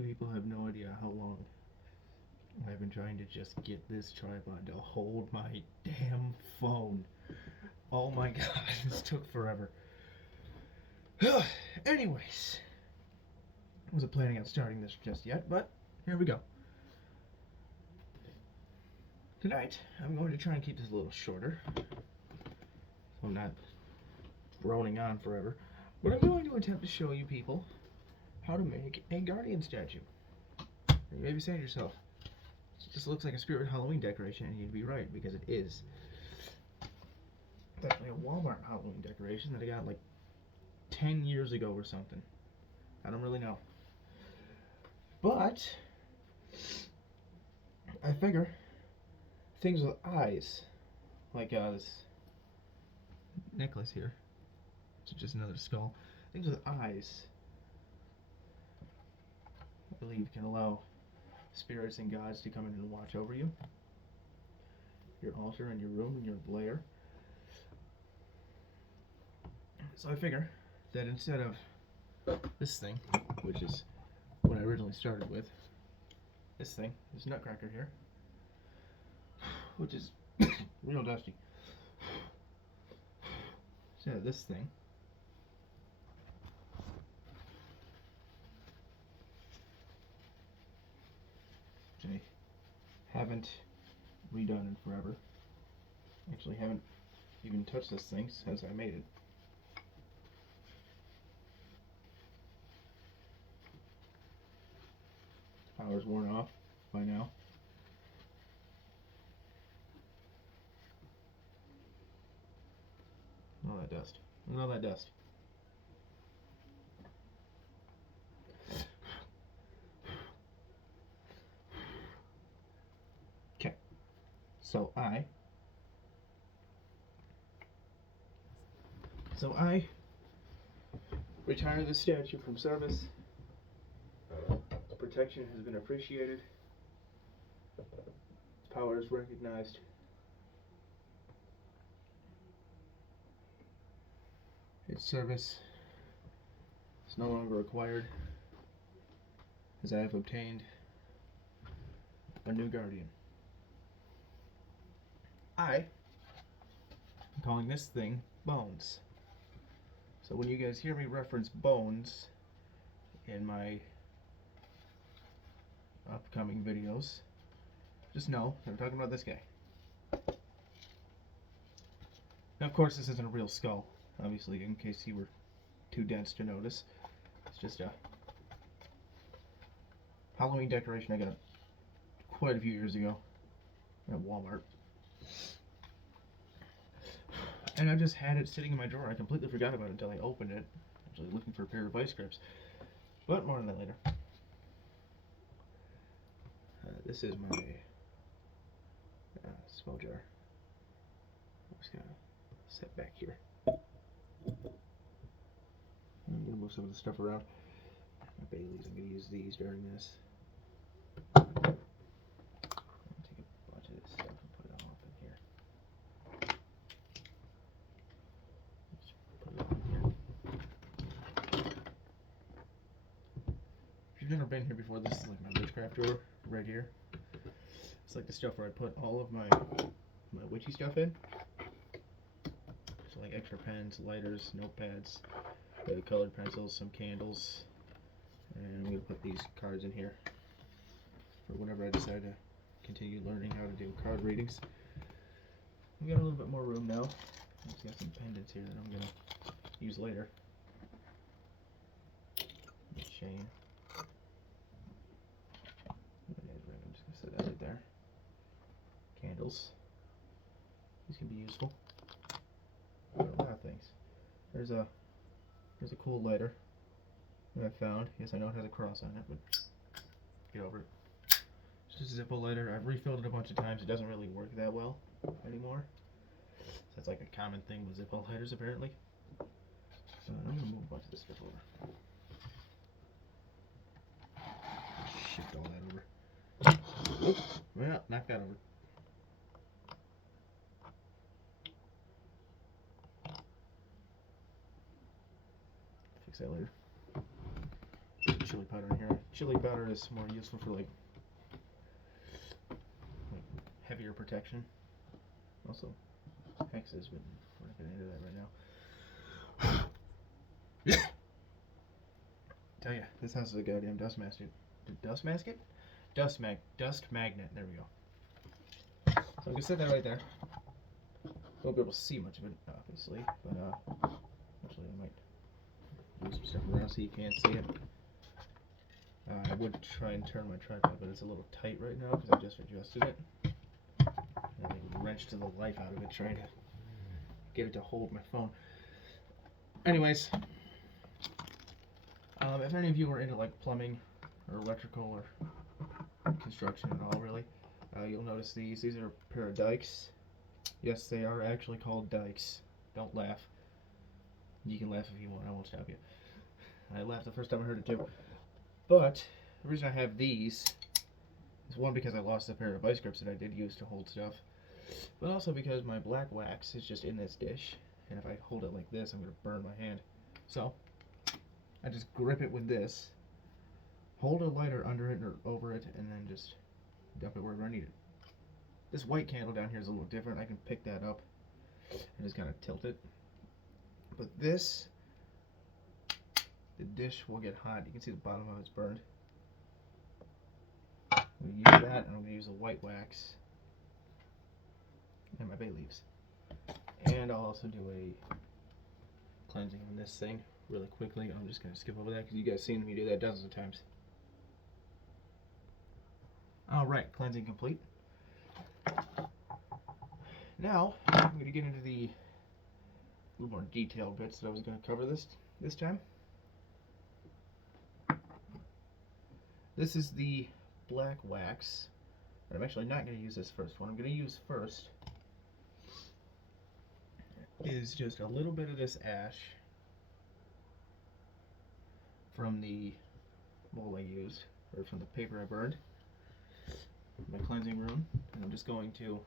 You people have no idea how long I've been trying to just get this tripod to hold my damn phone. Oh my god, this took forever. Anyways, I wasn't planning on starting this just yet, but here we go. Tonight, I'm going to try and keep this a little shorter, so I'm not droning on forever. But I'm going to attempt to show you people how to make a Guardian statue. You may be saying to yourself, it just looks like a Spirit Halloween decoration, and you'd be right, because it is. It's actually a Walmart Halloween decoration that I got like 10 years ago or something. I don't really know. But I figure things with eyes, like this necklace here, which is just another skull. Things with eyes, I believe, can allow spirits and gods to come in and watch over you, your altar and your room and your lair. So I figure that instead of this thing, which is what I originally started with, this nutcracker here, which is real dusty. Instead of this thing, which I haven't redone in forever. Actually, haven't even touched this thing since I made it. Power's worn off by now. Look at all that dust. Look at all that dust. Okay. So I retire the statue from service. Protection has been appreciated. Its power is recognized. Its service is no longer required, as I have obtained a new guardian. I'm calling this thing Bones. So when you guys hear me reference Bones in my upcoming videos, just know that I'm talking about this guy. Now, of course, this isn't a real skull, obviously, in case you were too dense to notice. It's just a Halloween decoration I got quite a few years ago at Walmart. And I just had it sitting in my drawer. I completely forgot about it until I opened it. Actually looking for a pair of vice grips. But more on that later. This is my spell jar. I'm just gonna set back here. I'm gonna move some of the stuff around. My Baileys, I'm gonna use these during this. I'm gonna take a bunch of this stuff and put it all up in here. Just put it all in here. If you've never been here before, this is like my witchcraft drawer right here. It's like the stuff where I put all of my witchy stuff in. So like extra pens, lighters, notepads, colored pencils, some candles, and I'm going to put these cards in here for whenever I decide to continue learning how to do card readings. I've got a little bit more room now. I've just got some pendants here that I'm going to use later. Chain. I'm just going to set that right there. Candles. These can be useful. A lot of things. There's a cool lighter that I found. Yes, I know it has a cross on it, but get over it. It's just a Zippo lighter. I've refilled it a bunch of times. It doesn't really work that well anymore. So that's like a common thing with Zippo lighters, apparently. So I'm gonna move a bunch of this stuff over. Shift all that over. Oh, well, knock that over. Fix that later. chili powder in here. Chili powder is more useful for like heavier protection. Also, hexes, but we're not gonna into that right now. Tell ya, this house is a goddamn dust magnet. Dust magnet? Dust magnet. There we go. So I'm gonna set that right there. Won't be able to see much of it, obviously, but actually I might move some stuff around so you can't see it. I would try and turn my tripod, but it's a little tight right now because I just adjusted it. And I wrenched the life out of it trying to get it to hold my phone. Anyways, if any of you are into like plumbing or electrical or construction at all, really, you'll notice these. These are a pair of dikes. Yes, they are actually called dikes. Don't laugh. You can laugh if you want. I won't stop you. I laughed the first time I heard it too. But the reason I have these is one, because I lost a pair of vice grips that I did use to hold stuff, but also because my black wax is just in this dish, and if I hold it like this, I'm going to burn my hand. So I just grip it with this, hold a lighter under it or over it, and then just dump it wherever I need it. This white candle down here is a little different. I can pick that up and just kind of tilt it. But this, the dish will get hot. You can see the bottom of it's burned. I'm going to use that, and I'm going to use a white wax and my bay leaves. And I'll also do a cleansing on this thing really quickly. I'm just going to skip over that because you guys seen me do that dozens of times. Alright, cleansing complete. Now, I'm going to get into the little more detailed bits that I was going to cover this time. This is the black wax, but I'm actually not going to use this first. What I'm going to use first is just a little bit of this ash from the bowl I used, or from the paper I burned, my cleansing room, and I'm just going to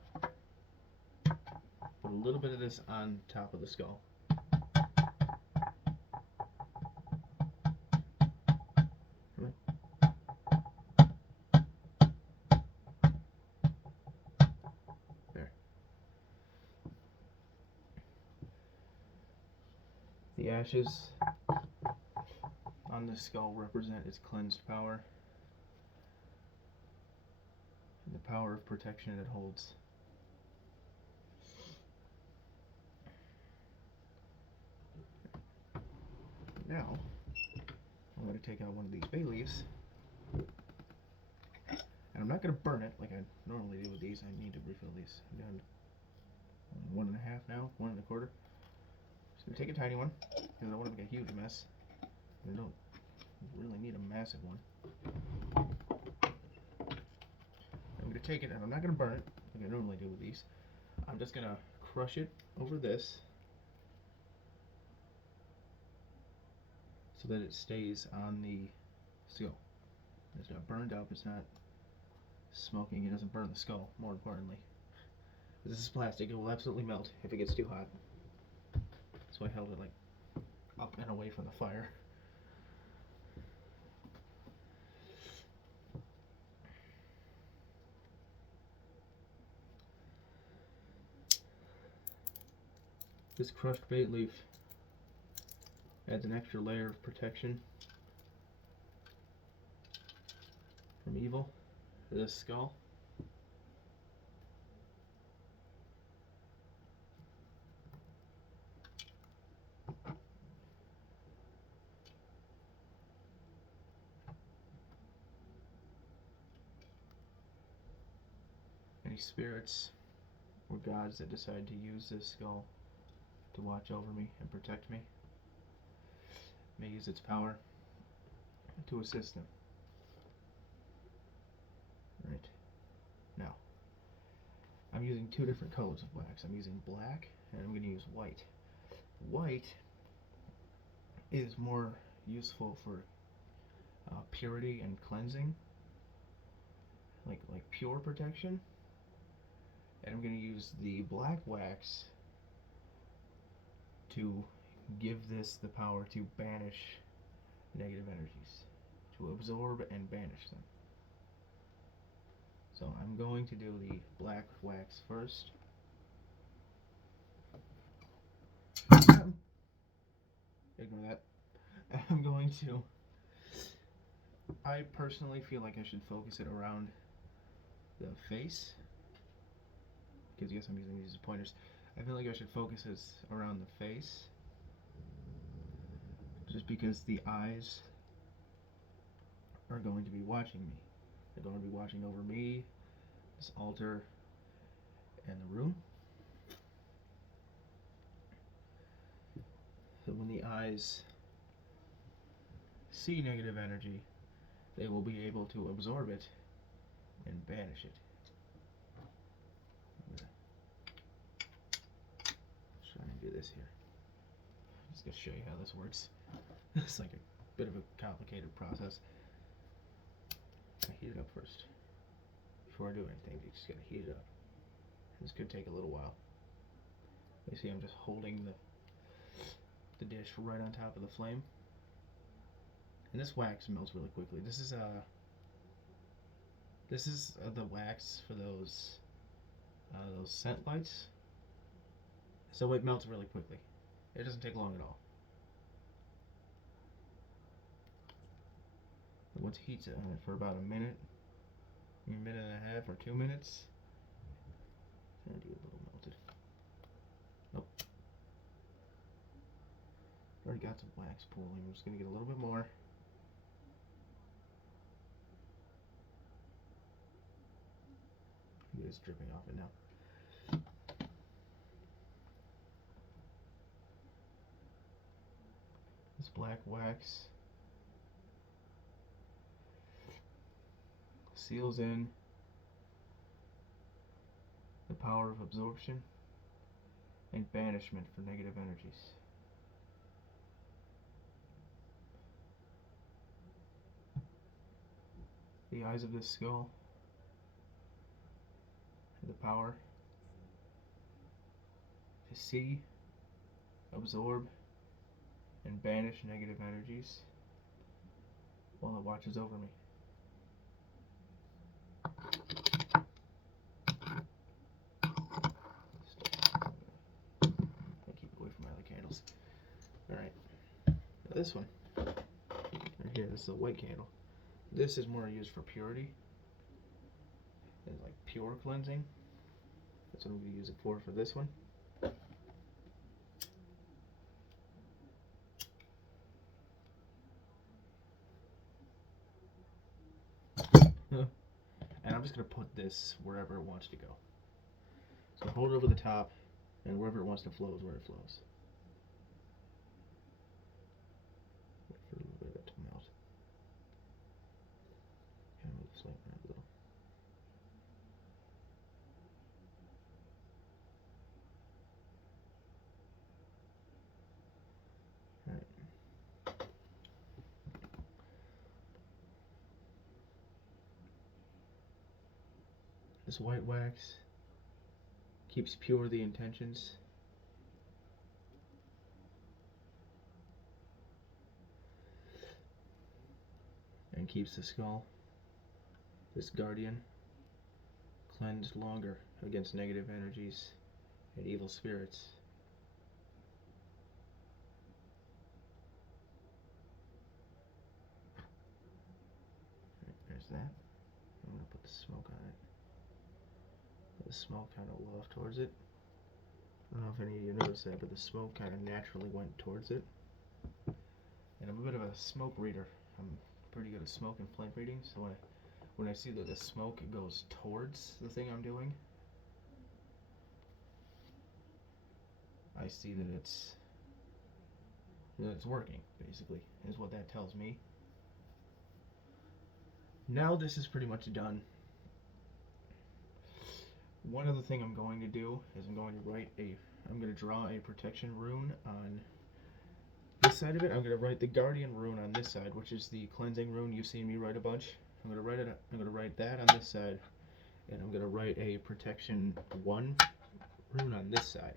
put a little bit of this on top of the skull. There. The ashes on the skull represent its cleansed power and the power of protection it holds. Now, I'm going to take out one of these bay leaves, and I'm not going to burn it like I normally do with these. I need to refill these. I'm down 1.5 now, 1 1/4. Just going to take a tiny one, because I don't want to make a huge mess. I don't really need a massive one. I'm going to take it, and I'm not going to burn it like I normally do with these. I'm just going to crush it over this so that it stays on the skull. It's not burned up, it's not smoking, it doesn't burn the skull, more importantly. This is plastic, it will absolutely melt if it gets too hot. That's why I held it like up and away from the fire. This crushed bay leaf adds an extra layer of protection from evil to this skull. Any spirits or gods that decide to use this skull to watch over me and protect me may use its power to assist them. Right. Now, I'm using 2 different colors of wax. I'm using black and I'm going to use white. White is more useful for purity and cleansing, like pure protection. And I'm going to use the black wax to give this the power to banish negative energies, to to absorb and banish them. So I'm going to do the black wax first. Ignore that. I'm going to... I personally feel like I should focus it around the face. Because yes, I'm using these as pointers. I feel like I should focus this around the face. Just because the eyes are going to be watching me. They're going to be watching over me, this altar, and the room. So when the eyes see negative energy, they will be able to absorb it and banish it. I'm gonna try and do this here. I'm just gonna show you how this works. It's like a bit of a complicated process. I heat it up first. Before I do anything, you just gotta heat it up. This could take a little while. You see I'm just holding the dish right on top of the flame. And this wax melts really quickly. This is the wax for those scent lights. So it melts really quickly. It doesn't take long at all. And once it heats it on it for about a minute and a half or 2 minutes, it's gonna do a little melted. Nope. Already got some wax pooling. I'm just gonna get a little bit more. It's dripping off it now. This black wax seals in the power of absorption and banishment for negative energies. The eyes of this skull have the power to see, absorb, and banish negative energies while it watches over me. Keep it away from my other candles. Alright, now this one, right here, this is a white candle. This is more used for purity. It's like pure cleansing. That's what I'm going to use it for this one. And I'm just going to put this wherever it wants to go. So hold it over the top, and wherever it wants to flow is where it flows. Wait for a little bit of it to melt. Kind of move the flame around a little. Alright. This white wax keeps pure the intentions. And keeps the skull, this guardian, cleansed longer against negative energies and evil spirits. Right, there's that. I'm going to put the smoke on it. The smoke kind of wafted towards it. I don't know if any of you noticed that, but the smoke kind of naturally went towards it. And I'm a bit of a smoke reader. I'm pretty good at smoke and flame reading, so when I see that the smoke goes towards the thing I'm doing, I see that it's working, basically, is what that tells me. Now this is pretty much done. One other thing I'm going to do is I'm going to draw a protection rune on this side of it. I'm going to write the guardian rune on this side, which is the cleansing rune you've seen me write a bunch. I'm going to write that on this side, and I'm going to write a protection 1 rune on this side.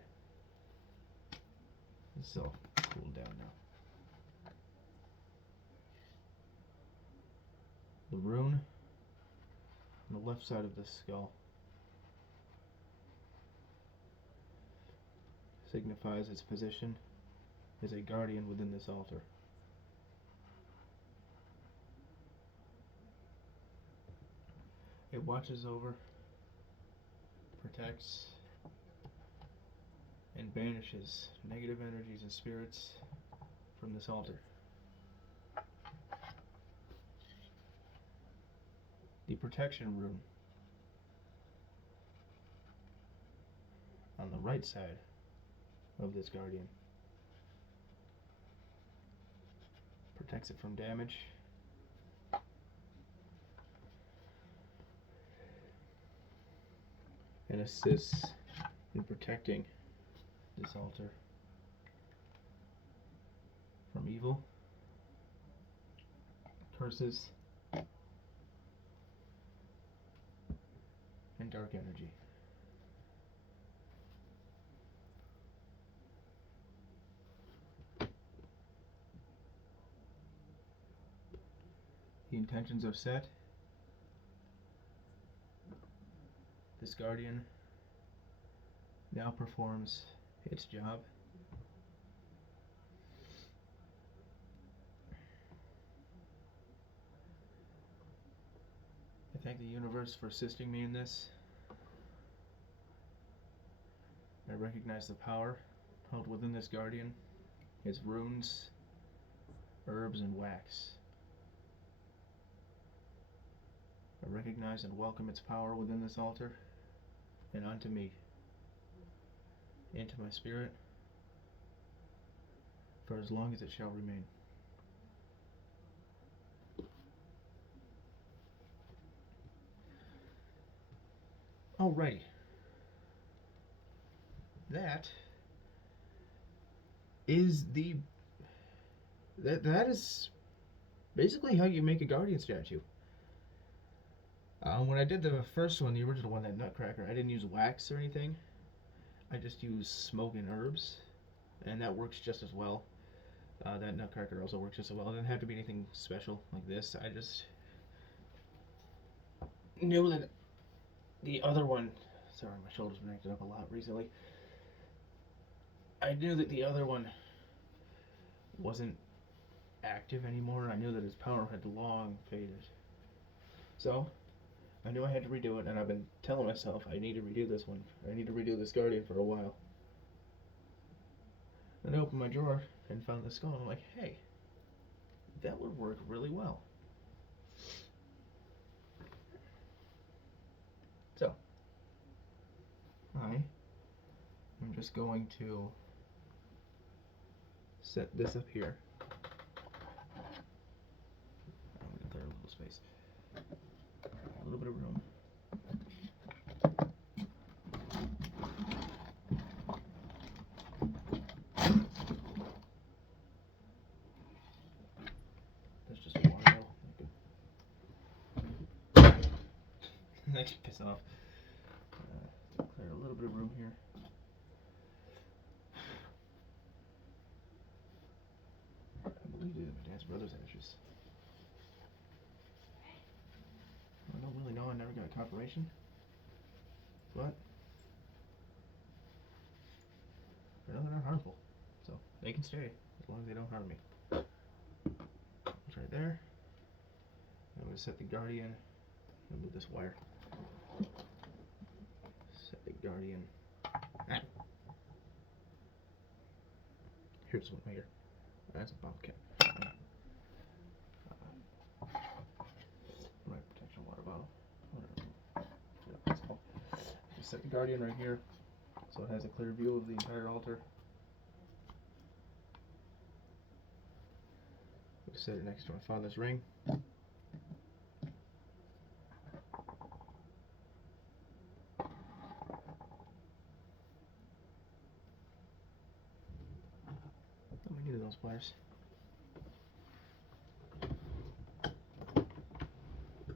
This is all cooled down now. The rune on the left side of this skull signifies its position as a guardian within this altar. It watches over, protects, and banishes negative energies and spirits from this altar. The protection rune on the right side of this guardian protects it from damage and assists in protecting this altar from evil, curses, and dark energy. The intentions are set. This guardian now performs its job. I thank the universe for assisting me in this. I recognize the power held within this guardian, its runes, herbs, and wax. I recognize and welcome its power within this altar and unto me, into my spirit, for as long as it shall remain. Alrighty. That is that is basically how you make a guardian statue. When I did the first one, the original one, that Nutcracker, I didn't use wax or anything. I just used smoke and herbs, and that works just as well. That Nutcracker also works just as well. It didn't have to be anything special like this. I just knew that the other one, sorry, my shoulder's been acting up a lot recently. I knew that the other one wasn't active anymore. I knew that its power had long faded. So I knew I had to redo it, and I've been telling myself I need to redo this one. I need to redo this Guardian for a while. And I opened my drawer and found this skull, and I'm like, hey, that would work really well. So, I am just going to set this up here. I'm going to clear a little space. A little bit of room. There's just water though. That can piss off. Clear a little bit of room here. I believe these are my dad's brother's ashes. I don't really know. I never got a confirmation, but they're not harmful, so they can stay as long as they don't harm me. It's right there. I'm going to set the Guardian. I'll move this wire. Set the Guardian. Ah. Here's one right here. That's a bobcat. My protection water bottle. Just set the Guardian right here, so it has a clear view of the entire altar. We'll set it next to my father's ring. We needed those pliers.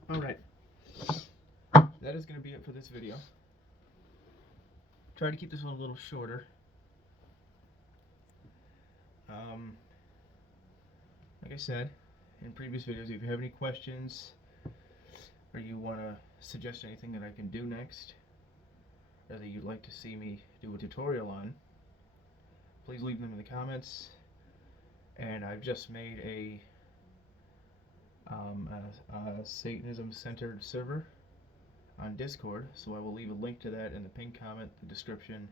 Alright. That is going to be it for this video. Try to keep this one a little shorter. Like I said in previous videos, if you have any questions, or you want to suggest anything that I can do next, or that you'd like to see me do a tutorial on, please leave them in the comments. And I've just made a Satanism-centered server on Discord, so I will leave a link to that in the pinned comment, the description,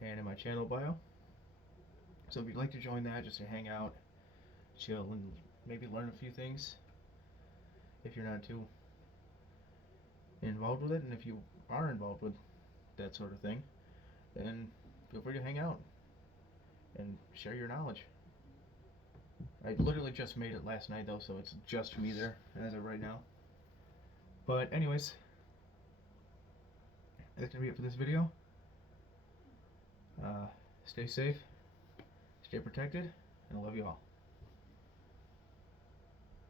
and in my channel bio. So if you'd like to join that, just to hang out, chill, and maybe learn a few things, if you're not too involved with it, and if you are involved with that sort of thing, then feel free to hang out and share your knowledge. I literally just made it last night though, so it's just me there as of right now. But anyways, that's gonna be it for this video. Stay safe, stay protected, and I love you all.